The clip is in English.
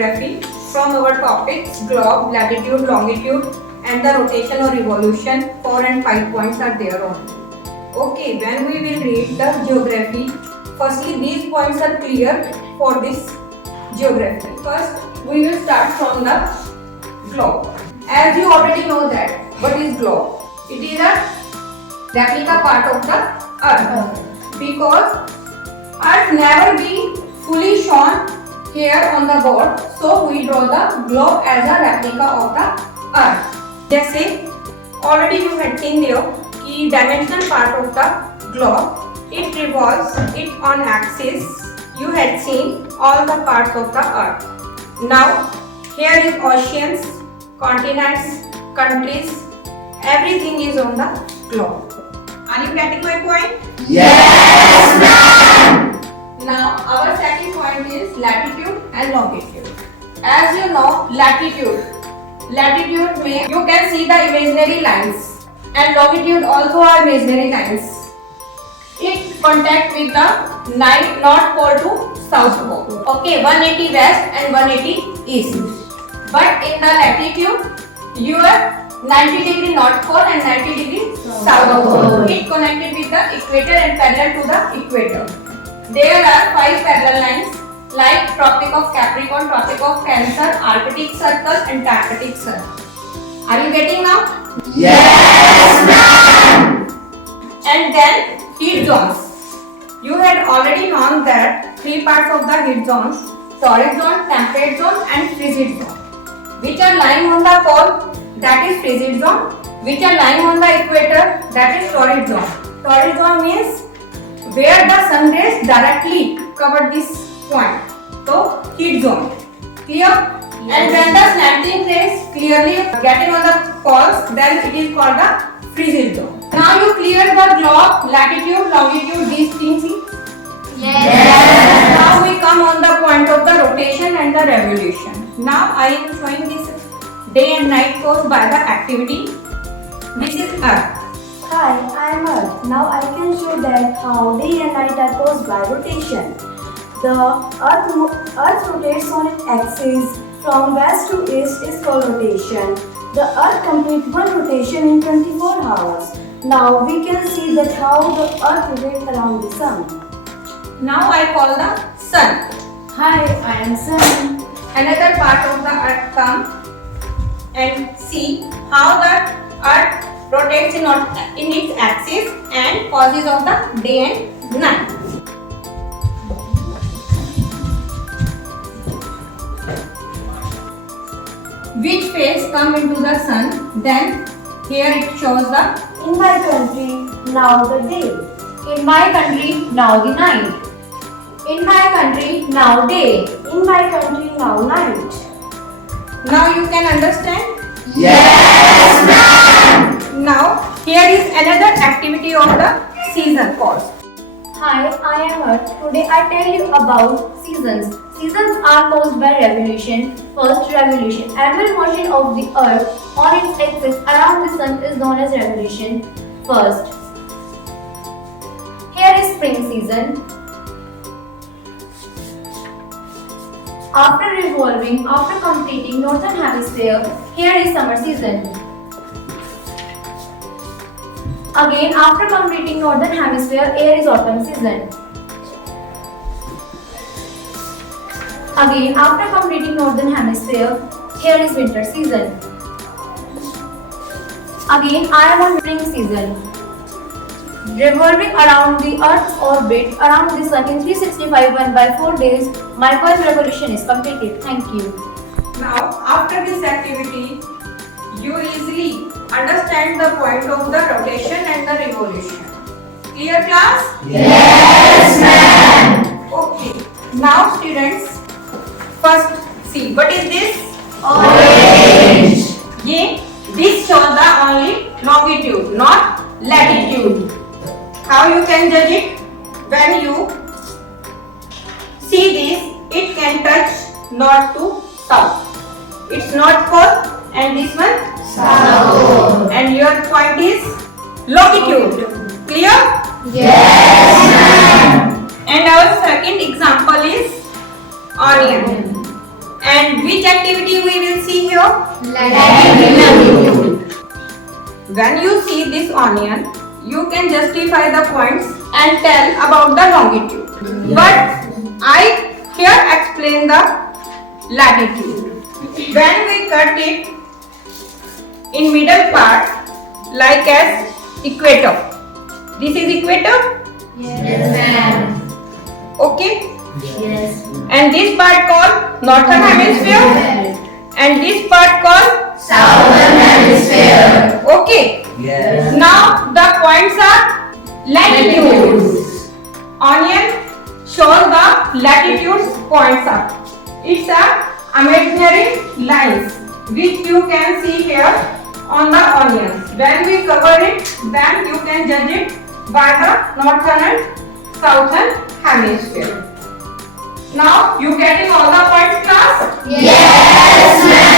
geography from our topics globe, latitude, longitude and the rotation or revolution. 4 and 5 points are there only. Okay, when we will read the geography, firstly these points are clear for this geography. First, we will start from the globe. As you already know that, what is globe? It is a replica part of the earth because earth never be fully shown here on the board, so we draw the globe as a replica of the earth. जैसे already you had seen there कि dimensional part of the globe, it revolves it on axis. You had seen all the parts of the earth. Now here is oceans, continents, countries, everything is on the globe. Are you getting my point? Yes, ma'am. Now our second point is latitude and longitude. As you know, latitude में you can see the imaginary lines and longitude also are imaginary lines. It contact with the north pole to south pole. Okay, 180 west and 180 east. But in the latitude, you have 90 degree north pole and 90 degree south pole. It connected with the equator and parallel to the equator. There are 5 parallel lines like Tropic of Capricorn, Tropic of Cancer, Arctic Circle, Antarctic Circle. Are you getting now? Yes, ma'am. And then heat zones. You had already known that 3 parts of the heat zones: torrid zone, temperate zone, and frigid zone. Which are lying on the pole, that is frigid zone. Which are lying on the equator, that is torrid zone. Torrid zone means where the sun rays directly cover this point. So heat zone. Clear? Yes. And when the slanting rays clearly getting on the poles, then it is called the frigid zone. Now you clear the globe, latitude, longitude, these things. Yes. Now we come on the point of the rotation and the revolution. Now I am showing this day and night course by the activity. This is Earth. Hi, I am Earth. Now I can show that how day and night are caused by rotation. The Earth rotates on its axis from west to east is called rotation. The Earth completes one rotation in 24 hours. Now we can see that how the Earth rotates around the Sun. Now I call the Sun. Hi, I am Sun. Another part of the Earth come and see how the Earth rotates in its axis and causes of the day and night. Which phase come into the sun? Then here it shows the In my country, now the day. In my country, now the night. In my country, now day. In my country, now night. Now you can understand? Yes, ma'am. Now here is another activity of the season course. Hi, I am Earth. Today I tell you about seasons. Seasons are caused by revolution. First, revolution. Annual motion of the Earth on its axis around the Sun is known as revolution. First, here is spring season. After revolving, after completing northern hemisphere, here is summer season. Again, after completing northern hemisphere, here is autumn season. Again, after completing northern hemisphere, here is winter season. Again, I am on spring season. Revolving around the Earth's orbit around the Sun in 365 1/4 days, my first revolution is completed. Thank you. Now after this activity, you easily understand the point of the rotation and the revolution. Clear class? Yes, ma'am. Okay. Now students, first see what is this? Orange. This shows the only longitude, not latitude. How you can judge it? When you see this, it can touch north to south. It's North Pole and this one South. And your point is longitude. Clear? Yes, ma'am. And our second example is onion. And And which activity we will see here? Latitude. When you see this onion, you can justify the points and tell about the longitude. But I here explain the latitude. When we cut it in middle part, like as equator. This is equator. Yes, ma'am. Okay. Yes. And this part called northern hemisphere. And this part called Southern hemisphere. okay. Yes. Now the points are latitudes. Onion shows the latitudes points are. It's a imaginary lines which you can see here on the onions. When we cover it, then you can judge it by the northern and southern hemisphere. Now you getting all the points, class? Yes, ma'am.